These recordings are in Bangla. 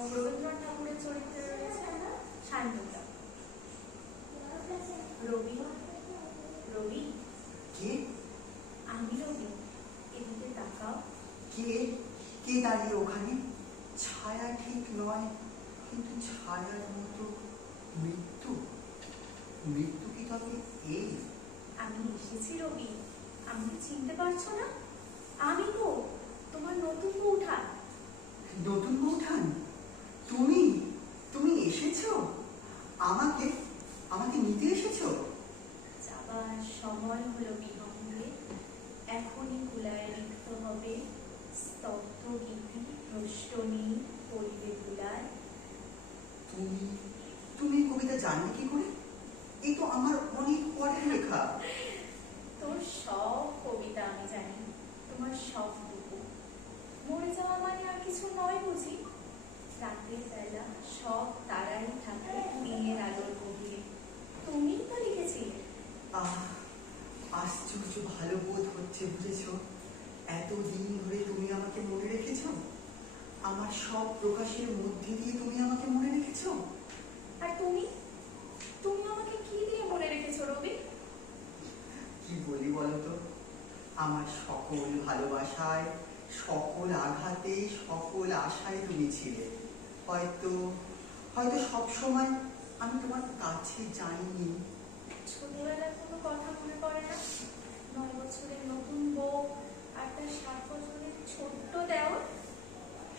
রবীন্দ্রনাথ ঠাকুরের চরিত্রে রয়েছে শান্ততা। রবি, রবি কে? আমি রবি, এদিকে তাকাও। কে? কে দাঁড়িয়ে ওখানে? ছায়া ঠিক নয়, কিন্তু ছায়ার মতো মৃত্যু। মৃত্যু কি তবে এই? আমি এসেছি রবি, আমাকে চিনতে পারছো না? আমি তো তোমার নতুন বউঠান। নতুন বউঠান? তুমি? তুমি এসেছো? আমাকে আমাকে নিতে এসেছো? যাবার সময় হলো বিহঙ্গে, এখনই কুলায় রিক্ত হবে, স্তব্ধ গীতি প্রষ্টনী পরিবে কুলায়। তুমি তুমি কবিতা জানলে কি করে? এই তো আমার অনেক পরের লেখা। তোর সব কবিতা আমি জানি, তোমার সব টুকু। মরে যাওয়া মানে আর কিছু নয় বুঝি? রাতের বেলা সব তারাই থাকে দিনের আলোর গভীরে, তুমিই তো লিখেছিলে। আশ্চর্য ভালো বোধ হচ্ছে, বুঝেছ? এতদিন ধরে তুমি আমাকে মনে রেখেছ, আমার সব প্রকাশের মধ্যে দিয়ে তুমি আমাকে মনে রেখেছ। আর তুমি তুমি আমাকে কি দিয়ে মনে রেখেছো রবি? কি বলি বলতো? আমার সকল ভালোবাসায়, সকল আঘাতে, সকল আশায় তুমি ছিলে। হয়তো হয়তো সবসময় আমি তোমার কাছে যাইনি। ছোটবেলার কোনো কথা মনে পড়ে না? 9 বছরের নতুন বউ আর তার 7 বছরের ছোট্ট দেওর।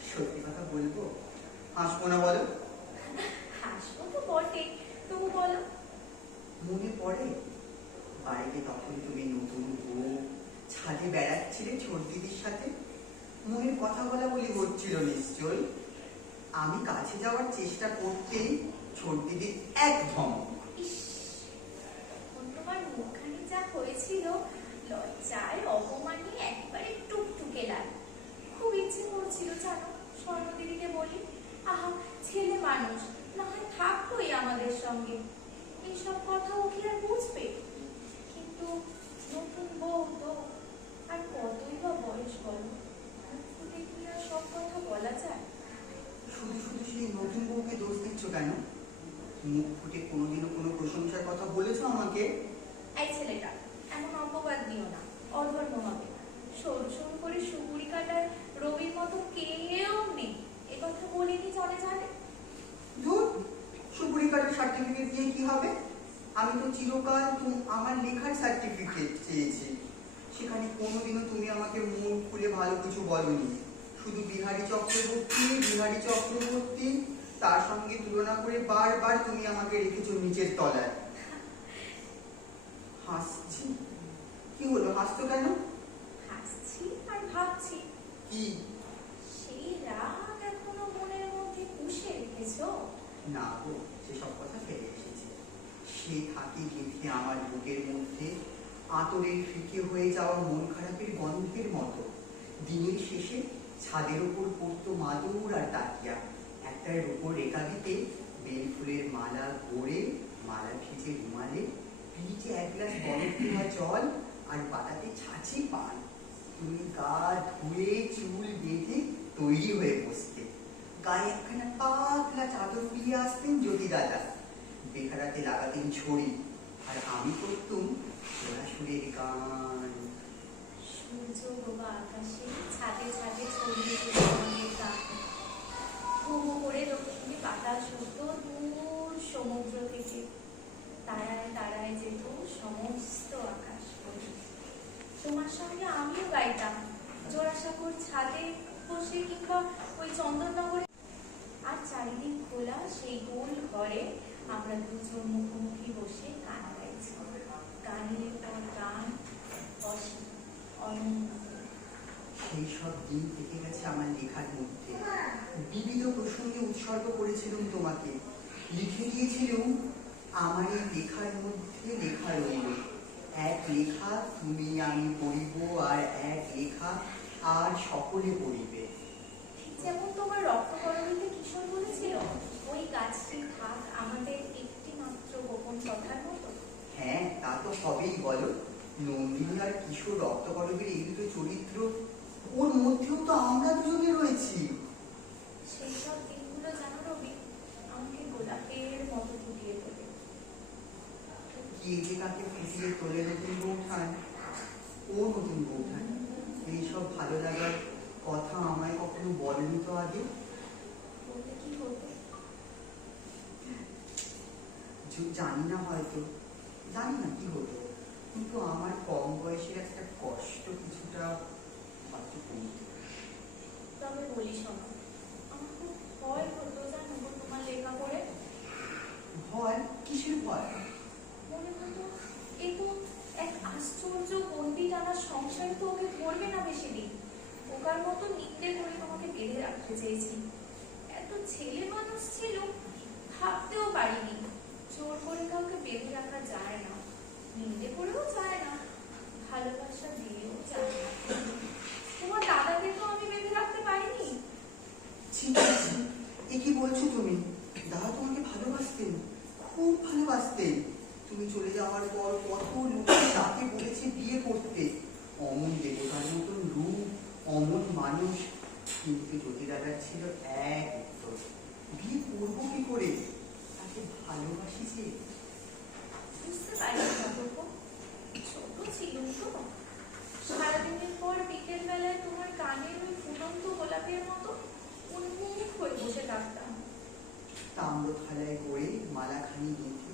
সত্যি কথা বলবো, হাসবো না বলো? হাসবো তো বটে, তবু বলো। মনে পড়ে বাড়িতে তখন তুমি নতুন বউ, ছাদে বেড়াচ্ছিলে ছোট দিদির সাথে। মনের কথা বলা বলি হচ্ছিল নিশ্চয়। আমি কাছে যাওয়ার চেষ্টা করতেই ছোট দিদির এক ধমক। ইস, তোমার মুখখানি যা হয়েছিল, লজ্জায় অপমানে একবারে টুকটুকে লাল। খুব ইচ্ছে করছিল জানো, স্বর্ণ দিদিকে বলি, আহা ছেলে মানুষ, না হয় থাকতোই আমাদের সঙ্গে, এইসব কথা ও কি আর বুঝবে? কিন্তু নতুন বউ তো, আর কতই বা বয়স বলো, মুখ ফুটে কি আর সব কথা বলা যায়? শুধু শুধু সেই নতুন বউকে দোষ দিচ্ছ কেন? মুখ ফুটে কোনোদিনও কোনো প্রশংসার কথা বলেছো আমাকে? এই ছেলেটা, এমন অপবাদ দিও না, অধর্ম হবে। সরু সরু করে সুপুরি কাটার রবির মতো কেউ নেই, এ কথা বলিনি জনে জানে। ধুর, সুপুরি কার্ডের সার্টিফিকেট দিয়ে কি হবে? আমি তো চিরকাল আমার লেখার সার্টিফিকেট চেয়েছি। সেখানে কোনোদিনও তুমি আমাকে মুখ খুলে ভালো কিছু বলনি। শুধু বিহারী চক্রবর্তী, বিহারী চক্রবর্তী, তার সঙ্গে তুলনা করে বারবার তুমি আমাকে রেখেছো নিচের তলায়। হাসছি? কি হলো, হাসছো কেন? হাসছি আর ভাবছি, কি? সেই রাগ এখনো মনের মধ্যে পুষে রেখেছো? না গো, সেসব কথা ফেলে এসেছে। সে থাকে গেঁথে আমার বুকের মধ্যে, আতরের ফিকে হয়ে যাওয়া মন খারাপের গন্ধের মতো। দিনের শেষে ছাদের ওপর পড়তো মাদুর আর তাকিয়া, একটার উপর রেখা দিতে বেল ফুলের মালা গড়ে, মালা ভিজে রুমালে, পিঠে 1 গ্লাস বরফ দেওয়া জল, আর পাতাতে ছাঁচি পান। তুমি গা ধুয়ে চুল বেঁধে তৈরি হয়ে বসতে। গায়ে একখানা পাতলা চাদর দিয়ে আসতেন জ্যোতি দাদা, বেকারাতে লাগাতেন ছড়ি, আর আমি করতুম সুরের গান। সূর্য ডোবা আকাশে ছাদে ছাদে ছড়িয়ে পড়ে গান। হু হু করে দক্ষিণে বাতাস উঠতো দূর সমুদ্র থেকে, তারায় তারায় যেত সমস্ত আকাশ ভরে। তোমার সঙ্গে আমিও গাইতাম জোড়াসাঁকোর ছাদে বসে, কিংবা ওই চন্দননগরে। আর চারিদিক খোলা সেই গোল ঘরে আমরা দুজন মুখোমুখি বসে গান গাইছি, গানের পর গান, অনন্ত। সেই সব দিন থেকে গেছে আমার লেখার মধ্যে। বিবিধ প্রসঙ্গে উৎসর্গ করেছিলাম তোমাকে, লিখে দিয়েছিলাম আমার এই লেখার মধ্যে লেখা রইল। এক লেখা তুমি আমি পড়িব, আর এক লেখা আর সকলে পড়িবে। যেমন তোমার রক্তকরণীতে কিশোর বলেছিল, ওই গাছটি থাক আমাদের একটি মাত্র গোপন কথার মতো। হ্যাঁ, তা তো হবেই বলো। নন্দিনী আর কিশোর রক্তকরবীর এই দুটো চরিত্র, ওর মধ্যেও তো আমরা দুজনে রয়েছি। সেই সব দিনগুলো কখনো বলেনি তো আগে? বলতে কি হতো? জানি না, হয়তো জানি না কি হতো, কিন্তু আমার কম বয়সের একটা কষ্ট কিছুটা হয়তো কমতো। তবে বলি শোনো, আমার খুব ভয় হতো জানো গো তোমার লেখা পড়ে। ভয়? কিসের ভয়? মনে হতো এ তো এক আশ্চর্য বন্দি টানা সংসারে, তো ওকে ধরবে না বেশি দিন। ওকার মতো নিন্দে করে তোমাকে বেঁধে রাখতে চেয়েছি। এত ছেলে মানুষ ছিল ভাবতেও পারিনি। জোর করে কাউকে বেঁধে রাখা যায় না, নিন্দে করেও যায় না, ভালোবাসা দিয়েও যায় না। তোমার দাদাকে তো আমি বেঁধে রাখতে পারিনি। ছি, এ কি বলছো তুমি? দাদা তোমাকে ভালোবাসতেন, খুব ভালোবাসতেন। তুমি চলে যাওয়ার পর কত লোকে তাকে বলেছে বিয়ে করতে। অমন দেবতার মতন রূপ, অমন মানুষ, কিন্তু জ্যোতি দাদার ছিল এক উত্তর, বিয়ে করবো কি করে? তাকে ভালোবাসি যে। বুঝতে পারিনি অতর্ক, ছোট ছিলুম তো। সারাদিনের পর বিকেল বেলায় তোমার কানের ওই ফুটন্ত গোলাপের মতো উন্মুখ হয়ে বসে থাকতাম। তাম্র থালায় করে মালাখানি গেঁথে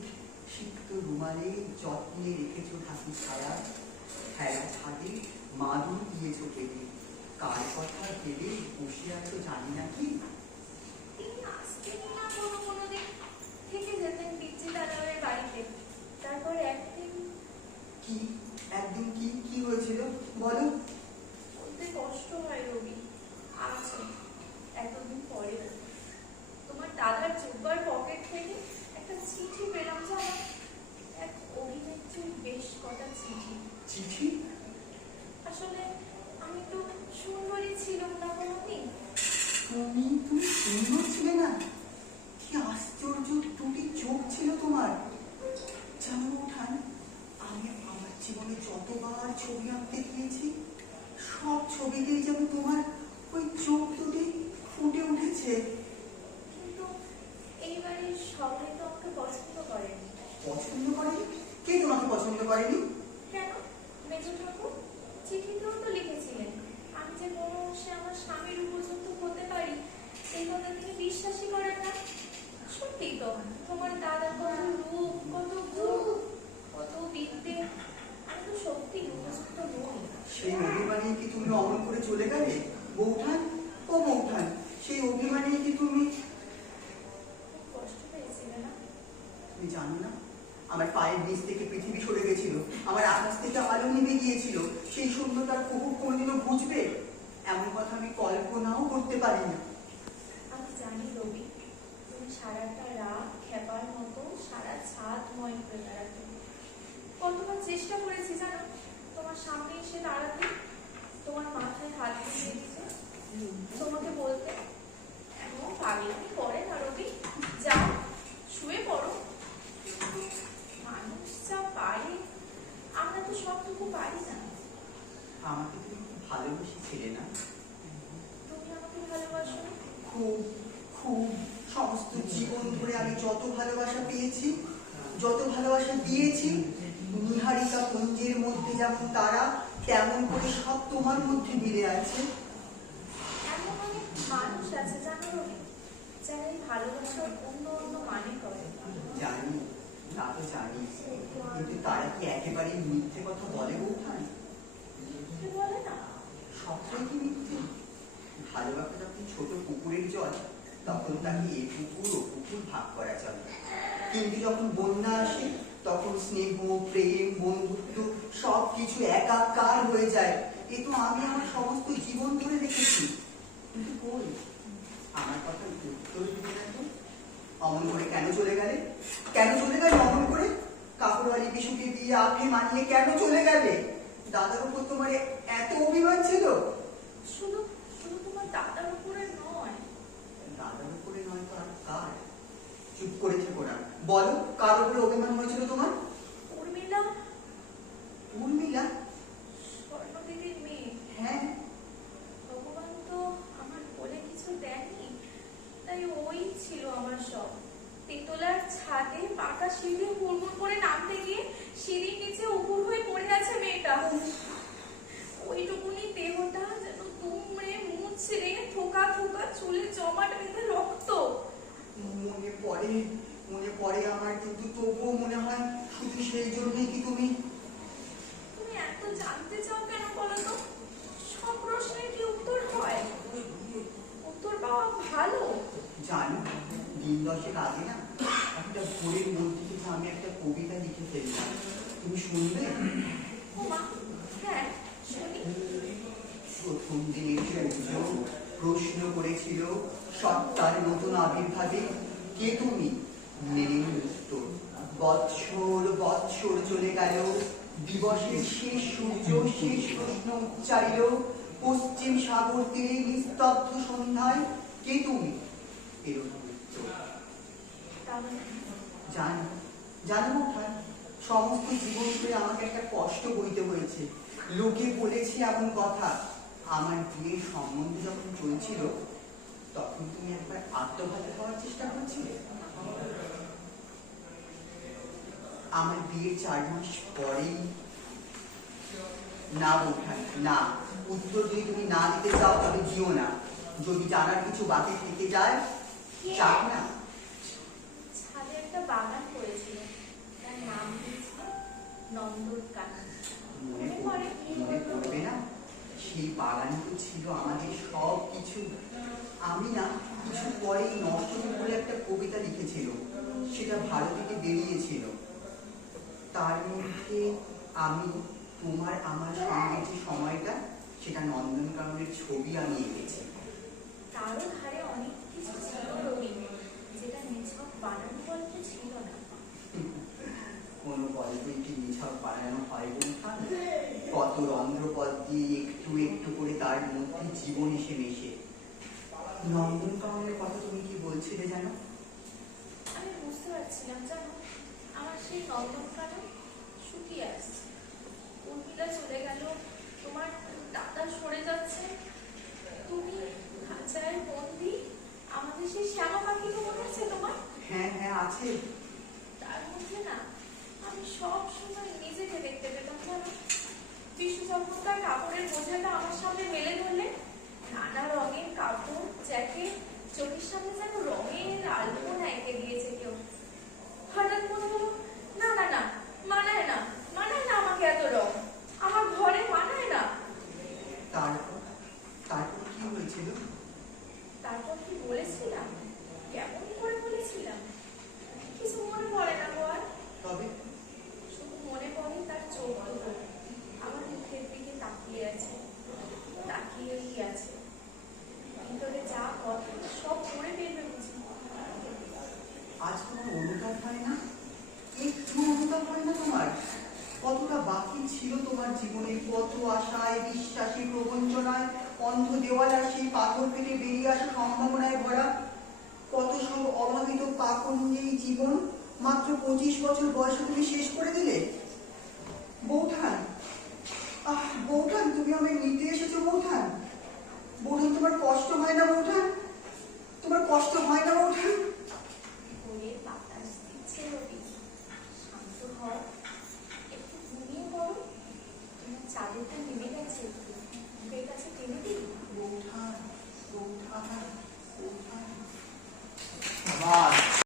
সিক্ত রুমালে যত্নে রেখেছ ঢাকি ছায়া, খেলা ছাদে মাদুর দিয়েছ কেটে, কার কথা ভেবে বসে আছো জানি না কি। তিনি আসতেনই না কোনো দিন, থেকে যেতেন পিচ্চি দাদাদের বাড়িতে। তারপর একদিন কি? একদিন কি কি হয়েছিল বলো? বলতে কষ্ট হয় রবি, আছো এতদিন পরে তোমার দাদার জুব্বার পকেট থেকে একটা চিঠি পেলাম জানো, এক অভিনেত্রীর বেশ কটা চিঠি। চিঠি? আসলে আমি তো সুন্দরী ছিলাম না কোনোদিন। তুমি সুন্দর ছিলে না? কি আশ্চর্য দুটি চোখ ছিল তোমার। জানো ওঠান, আমি আমার জীবনে যতবার ছবি আঁকতে গিয়েছি সব ছবিতেই যেন তোমার ওই চোখ দুটি ফুটে উঠেছে। কিন্তু এইবারে সবাই তো আমাকে পছন্দ করেনি। পছন্দ করেনি? কে তোমাকে পছন্দ করেনি? কেন? মেজো ঠাকুর চিঠিতেও তো লিখেছিলেন আমি যে কোনো অংশে আমার স্বামীর উপযুক্ত হতে পারি, এই কথা তিনি বিশ্বাসই করেন না। সত্যি তো তোমার দাদা কত রূপ, কত গুণ, কত বিদ্যে, আমি তো সত্যি উপযুক্ত নই। সেই অভিমানে কি তুমি অমন করে চলে গেলে বৌঠান? ও বৌঠান, সেই অভিমানে কি তুমি? খুব কষ্ট পেয়েছিলে না? তুমি জানো না, আমার পায়ের নিচ থেকে পৃথিবী সরে গেছিল, আমার আকাশ থেকে আলো নেমে গিয়েছিল। সেই শূন্যতার কুকুর কোনোদিনও বুঝবে এমন কথা আমি কল্পনাও করতে পারি না। আমি জানি রবি, তুমি সারাটা রাত খেপার মতো সারা ছাদ ময় করে বেড়াতে। কতবার চেষ্টা করেছি জানো তোমার সামনে এসে দাঁড়াতে, তোমার মাথায় হাত দিয়ে দিতে, তোমাকে বলতে এমন পাগলামি করে না রবি, যাও শুয়ে পড়ো। কিন্তু মানুষ যা পারে আমরা তো সবটুকু পারি না। আমাকে তুমি খুব ভালোবেসেছিলে না? তুমি আমাকে ভালোবাসো? খুব খুব। সমস্ত জীবন ধরে আমি যত ভালোবাসা পেয়েছি, যত ভালোবাসা দিয়েছি, নিহারিকা পুঞ্জের মধ্যে যেমন তারা, তেমন করে সব তোমার মধ্যে মিলে আছে। এমন অনেক মানুষ আছে জানো রবি, যারা এই ভালোবাসার অন্য অন্য মানে করে। জানি, তা তো জানি, কিন্তু তারা কি একেবারেই মিথ্যে কথা বলে বৌঠান? কে বলে না? সবটাই কি মিথ্যে? ভালোবাসা যখন ছোট পুকুরের জল, তখন তাকে এ পুকুর ও পুকুর ভাগ করা চলে, কিন্তু যখন বন্যা আসে তখন স্নেহ, প্রেম, বন্ধুত্ব সবকিছু একাকার হয়ে যায়। এ তো আমি আমার সমস্ত জীবন ধরে দেখেছি। কিন্তু কই, আমার কথা উত্তর দিতে না তো। অমন করে কেন চলে গেলে? কেন চলে গেলে অমন করে? কাকুরালি বিশুকে দিয়ে আঁকড়ে মানিয়ে কেন চলে গেলে? দাদার উপর তোমার এত অভিমান ছিল? শুধু শুধু তোমার দাদার উপরে নয়। দাদার উপরে নয় তো আর কার? চুপ করেছে কোনা, বলো কার উপরে অভিমান হয়েছিল তোমার? উর্মিলা, উর্মিলা? স্বর্ণদিদির মেয়ে। হ্যাঁ। ভগবান তো আমার বলে কিছু দেয়নি, তাই ওই ছিল আমার সব। তেতলার ছাদে পাকা সিঁড়ি হুড়মুড় করে নামতে গিয়ে সিঁড়ির নিচে উপুর হয়ে পড়ে আছে মেয়েটা। ওইটুকুনি দেহটা যেন দুমড়ে জমাট বেঁধে রক্ত। মনে পড়ে আমার, কিন্তু তবুও মনে হয় শুধু সেই জন্যই কি তুমি তুমি এত জানতে চাও কেন বলো তো? সব প্রশ্নের কি উত্তর হয়? উত্তর পাওয়া ভালো। জানো, দিন দশেক আগে না একটা ভোরের মধ্যে থেকে আমি একটা কবিতা লিখে ফেললাম। তুমি শুনবে? ও মা, হ্যাঁ শুনি। প্রথম দিনের সূর্য প্রশ্ন করেছিল সত্তার নতুন আবির্ভাবে, কে তুমি? নেই উত্তর। বৎসর বৎসর চলে গেল, দিবসের শেষ সূর্য শেষ প্রশ্ন উচ্চারিল পশ্চিম সাগর তীরে নিস্তব্ধ সন্ধ্যায়, কে তুমি? এর উত্তর তাহলে জানি, জানো ওঠান, সমস্ত জীবন ধরে আমাকে একটা কষ্ট বইতে হয়েছে। লোকে বলেছে এমন কথা, আমার বিয়ের সম্বন্ধ যখন চলছিল তখন তুমি একবার আত্মঘাতী হওয়ার চেষ্টা করছিলে। আমার বিয়ের 4 মাস পরেই না ওঠান না, উত্তর যদি তুমি না দিতে চাও তবে দিও না। যদি জানার কিছু বাকি থেকে যায় চাপ না। ছাদে একটা বাগান করেছিল, তার নাম দিয়েছিল নন্দনকানন। মনে পড়বে না? সেই বাগান তো ছিল আমাদের সব কিছু। আমি না কিছু পরেই নষ্ট বলে একটা কবিতা লিখেছিল, সেটা ভারতীতে বেরিয়েছিল। তার মধ্যে আমি তোমার আমার সঙ্গে যে সময়টা, সেটা নন্দনকাননের ছবি আমি এঁকেছি। তারও ধারে অনেক কিছু ছিল রঙিন, যেটা নিছক বানানো গল্প ছিল না। কোনো গল্পে কি নিছক বানানো হয় বলতাম? কত রন্ধ্রপথ দিয়ে একটু একটু করে তার মধ্যে জীবন এসে মেশে। নন্দনকাননের কথা তুমি কি বলছিলে জানো? আমি বুঝতে পারছিলাম জানো, আমার সেই নন্দনকানন শুকিয়ে আসছে। উর্মিলা চলে গেল, তোমার দাদা সরে যাচ্ছে, তুমি খাঁচায় বন্দি। আমাদের সেই শ্যামা পাখিকে মনে আছে তোমার? হ্যাঁ হ্যাঁ আছে। তার মধ্যে না আমি সব সময় নিজেকে দেখতে পেতাম জানো। যিশু যখন তার কাপড়ের বোঝাটা আমার সামনে মেলে ধরলেন, নানা রঙের কাপড় জ্যাকেট, চোখের সামনে যেন রঙের আলপনা এঁকে দিয়েছে কেউ। হঠাৎ মনে হলো, না না না, মানায় না, মানায় না আমাকে এত রং, আমার ঘরে মানায় না। তারপর তারপর কি হয়েছিল? তারপর কি বলেছিলাম, কেমন করে বলেছিলাম কিছু মনে পড়ে না গো আর। তবে শুধু মনে পড়ে তার চোখ দুটো আমার মুখের দিকে তাকিয়ে আছে, তাকিয়েই আছে। ভিতরে যা কথা সব পড়ে বেরবে বুঝি। আজ তোমার অনুতাপ হয় না? একটু অনুতাপ হয় না তোমার? কতটা বাকি ছিল তোমার জীবনে, কত আশায় বিশ্বাসী প্রবঞ্চনায় অন্ধ দেওয়াল আসে, পাথর ফেটে বেরিয়ে আসা সম্ভাবনায় ভরা। কত সব অভাবিত পাকঞ্জেই জীবন মাত্র 25 বছর বয়সে তুমি শেষ করে দিলে। বৌঠান, বৌঠান, তুমি আমায় নিতে এসেছো বৌঠান? বৌঠান, তোমার কষ্ট হয় না বৌঠান? তোমার কষ্ট হয় না বৌঠান? ভোরের বাতাস দিচ্ছে রবি, শান্ত হও, একটু ঘুমিয়ে পড়ো। তোমার চাদরটা নেমে গেছে।